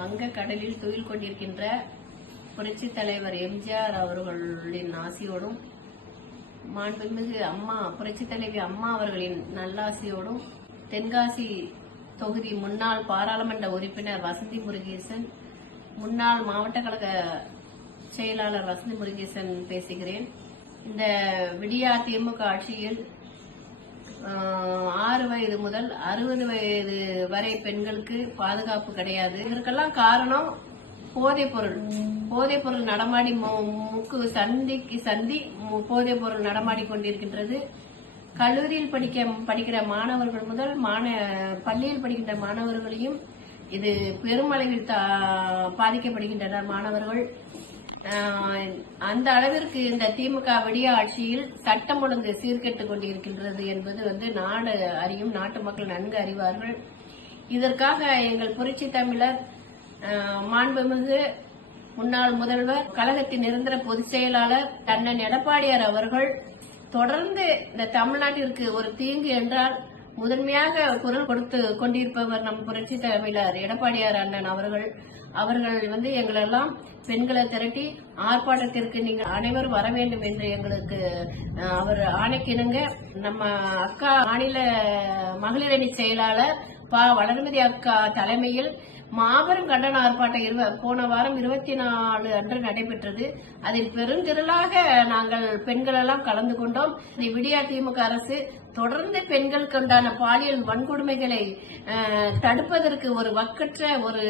வங்க கடலில் தொழில் கொண்டிருக்கின்ற புரட்சி தலைவர் எம்ஜிஆர் அவர்களின் ஆசியோடும் மாண்புமிகு அம்மா புரட்சி தலைவி அம்மா அவர்களின் நல்லாசியோடும் தென்காசி தொகுதி முன்னாள் பாராளுமன்ற உறுப்பினர் வசந்தி முருகேசன் முன்னாள் மாவட்ட கழக செயலாளர் வசந்தி முருகேசன் பேசுகிறேன். இந்த விடியா திமுக ஆட்சியில் ஆறு வயது முதல் அறுபது வயது வரை பெண்களுக்கு பாதுகாப்பு கிடையாது. இதற்கெல்லாம் காரணம் போதைப்பொருள் பொருள். பொருள் நடமாடி மு- முக்கு சந்திக்கு சந்தி போதைப்பொருள் பொருள் நடமாடி கொண்டிருக்கின்றது. கல்லூரியில் படிக்க படிக்கிற மாணவர்கள் முதல் மாண பள்ளியில் படிக்கின்ற மாணவர்களையும் இது பெருமளவில் தா- பாதிக்கப்படுகின்றனர் மாணவர்கள். அந்த அளவிற்கு இந்த திமுக விடிய ஆட்சியில் சட்டம் ஒழுங்கு சீர்கெட்டு கொண்டிருக்கின்றது என்பது வந்து நாடு அறியும் நாட்டு மக்கள் நன்கு அறிவார்கள். இதற்காக எங்கள் புரட்சி தமிழர் மாண்புமிகு முன்னாள் முதல்வர் கழகத்தின் நிரந்தர பொதுச் செயலாளர் தன்னன் எடப்பாடியார் அவர்கள் தொடர்ந்து இந்த தமிழ்நாட்டிற்கு ஒரு தீங்கு என்றால் முதன்மையாக குரல் கொடுத்து கொண்டிருப்பவர் நம் புரட்சி தமிழர் எடப்பாடியார் அண்ணன் அவர்கள். அவர்கள் வந்து எங்களெல்லாம் பெண்களை திரட்டி ஆர்ப்பாட்டத்திற்கு நீங்கள் அனைவரும் வர வேண்டும் என்று எங்களுக்கு அவர் ஆணைக்கிணுங்க. நம்ம அக்கா மாநில மகளிரணி செயலாளர் பா. வளர்மதி அக்கா தலைமையில் மாபெரும் கண்டன ஆர்ப்பாட்டம் இருவ போன வாரம் இருபத்தி நாலு அன்று நடைபெற்றது. அதில் பெருந்திரளாக நாங்கள் பெண்கள் எல்லாம் கலந்து கொண்டோம். இந்த விடியா திமுக அரசு தொடர்ந்து பெண்களுக்கு உண்டான பாலியல் வன்கொடுமைகளை தடுப்பதற்கு ஒரு வக்கற்ற ஒரு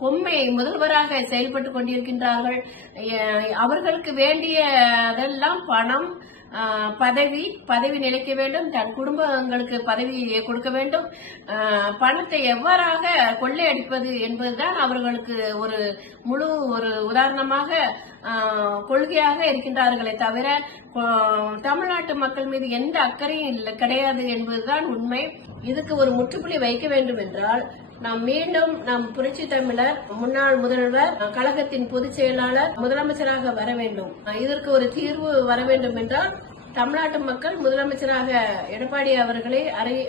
பொம்மை முதல்வராக செயல்பட்டு கொண்டிருக்கின்றார்கள். அவர்களுக்கு வேண்டியதெல்லாம் பணம் பதவி பதவி நிலைக்க வேண்டும் தன் குடும்பங்களுக்கு பதவி கொடுக்க வேண்டும். பணத்தை எவ்வாறாக கொள்ளையடிப்பது என்பதுதான் அவர்களுக்கு ஒரு முழு ஒரு உதாரணமாக கொள்கையாக இருக்கின்றார்களே தவிர தமிழ்நாட்டு மக்கள் மீது எந்த அக்கறையும் இல்லை கிடையாது என்பதுதான் உண்மை. இதுக்கு ஒரு முற்றுப்புள்ளி வைக்க வேண்டும் என்றால் நாம் மீண்டும் நம் புரட்சி தமிழர் முன்னாள் முதல்வர் கழகத்தின் பொதுச் செயலாளர் முதலமைச்சராக வர வேண்டும். இதற்கு ஒரு தீர்வு வர வேண்டும் என்றால் தமிழ்நாட்டு மக்கள் முதலமைச்சராக எடப்பாடி அவர்களை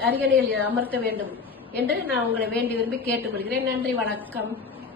அரியணையில் அமர்த்த வேண்டும் என்று நான் உங்களை வேண்டி விரும்பி கேட்டுக்கொள்கிறேன். நன்றி வணக்கம்.